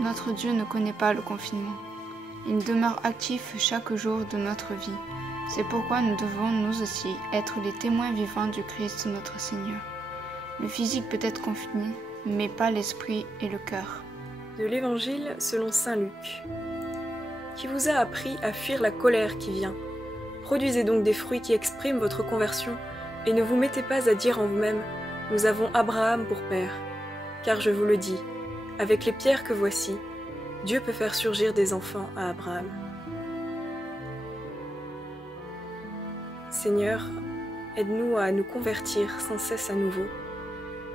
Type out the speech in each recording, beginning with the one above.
Notre Dieu ne connaît pas le confinement. Il demeure actif chaque jour de notre vie. C'est pourquoi nous devons nous aussi être les témoins vivants du Christ notre Seigneur. Le physique peut être confiné, mais pas l'esprit et le cœur. De l'Évangile selon saint Luc. Qui vous a appris à fuir la colère qui vient? Produisez donc des fruits qui expriment votre conversion, et ne vous mettez pas à dire en vous-même « Nous avons Abraham pour père ». Car je vous le dis, avec les pierres que voici, Dieu peut faire surgir des enfants à Abraham. Seigneur, aide-nous à nous convertir sans cesse à nouveau,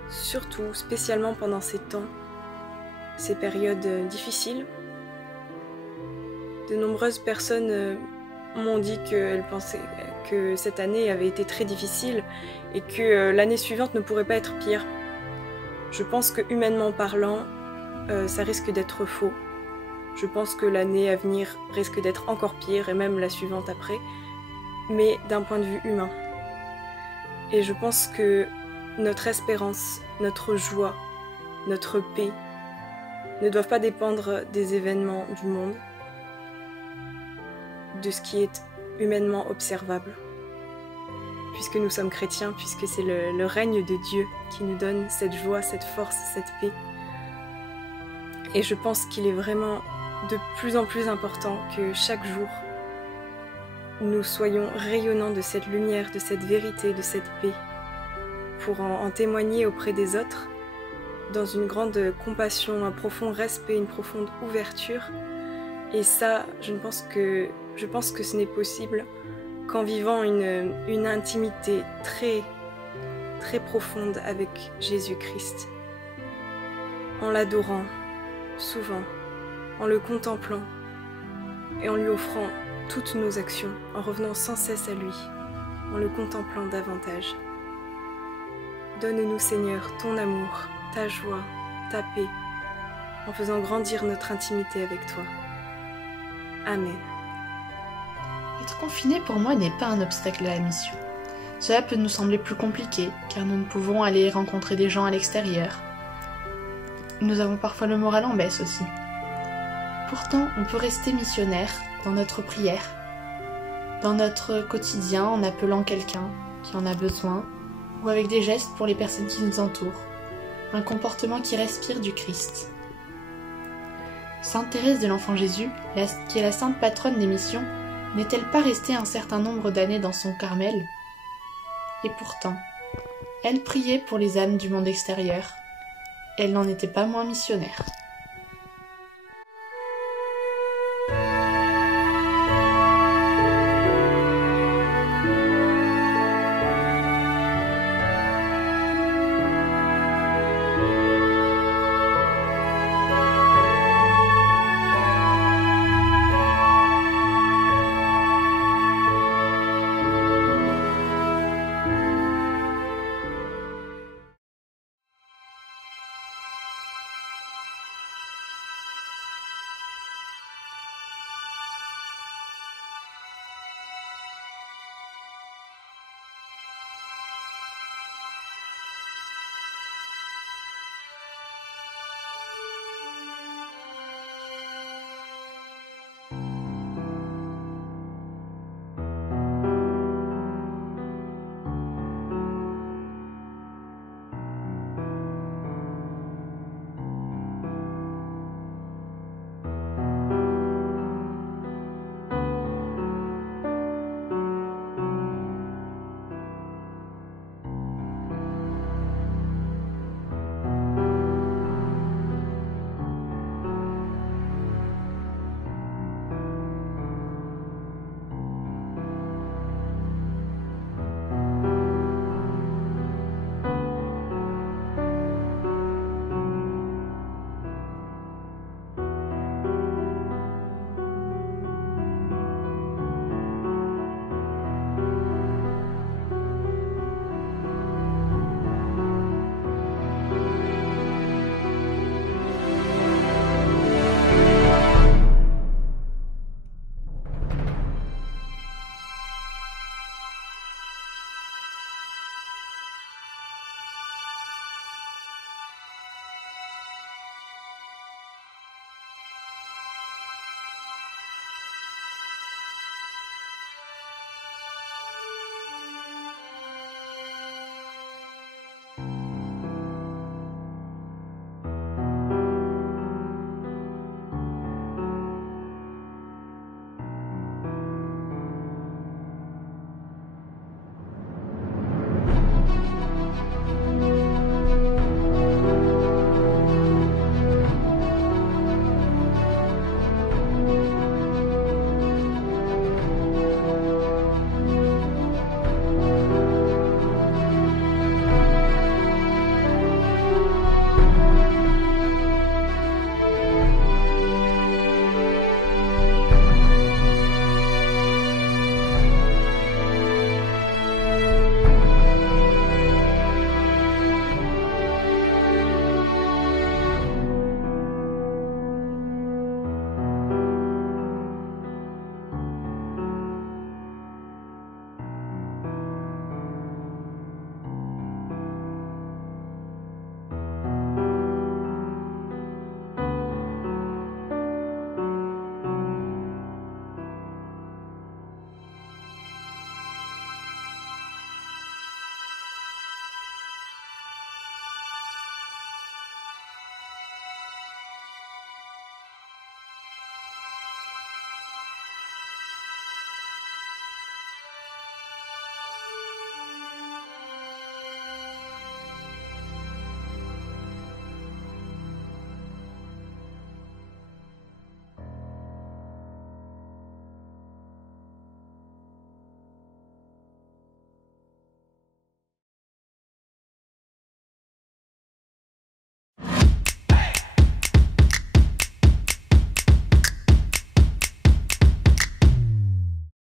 surtout, spécialement pendant ces temps, ces périodes difficiles. De nombreuses personnes m'ont dit qu'elles pensaient que cette année avait été très difficile et que l'année suivante ne pourrait pas être pire. Je pense que humainement parlant, ça risque d'être faux. Je pense que l'année à venir risque d'être encore pire et même la suivante après, mais d'un point de vue humain. Et je pense que notre espérance, notre joie, notre paix ne doivent pas dépendre des événements du monde, de ce qui est humainement observable. Puisque nous sommes chrétiens, puisque c'est le règne de Dieu qui nous donne cette joie, cette force, cette paix. Et je pense qu'il est vraiment de plus en plus important que chaque jour, nous soyons rayonnants de cette lumière, de cette vérité, de cette paix, pour en témoigner auprès des autres, dans une grande compassion, un profond respect, une profonde ouverture. Et ça, je pense que ce n'est possible qu'en vivant une intimité très, très profonde avec Jésus-Christ, en l'adorant souvent, en le contemplant et en lui offrant toutes nos actions, en revenant sans cesse à lui, en le contemplant davantage. Donne-nous, Seigneur, ton amour, ta joie, ta paix, en faisant grandir notre intimité avec toi. Amen. Être confiné pour moi n'est pas un obstacle à la mission. Cela peut nous sembler plus compliqué, car nous ne pouvons aller rencontrer des gens à l'extérieur. Nous avons parfois le moral en baisse aussi. Pourtant, on peut rester missionnaire dans notre prière, dans notre quotidien en appelant quelqu'un qui en a besoin, ou avec des gestes pour les personnes qui nous entourent, un comportement qui respire du Christ. Sainte Thérèse de l'Enfant Jésus, qui est la sainte patronne des missions, n'est-elle pas restée un certain nombre d'années dans son Carmel? Et pourtant, elle priait pour les âmes du monde extérieur. Elle n'en était pas moins missionnaire.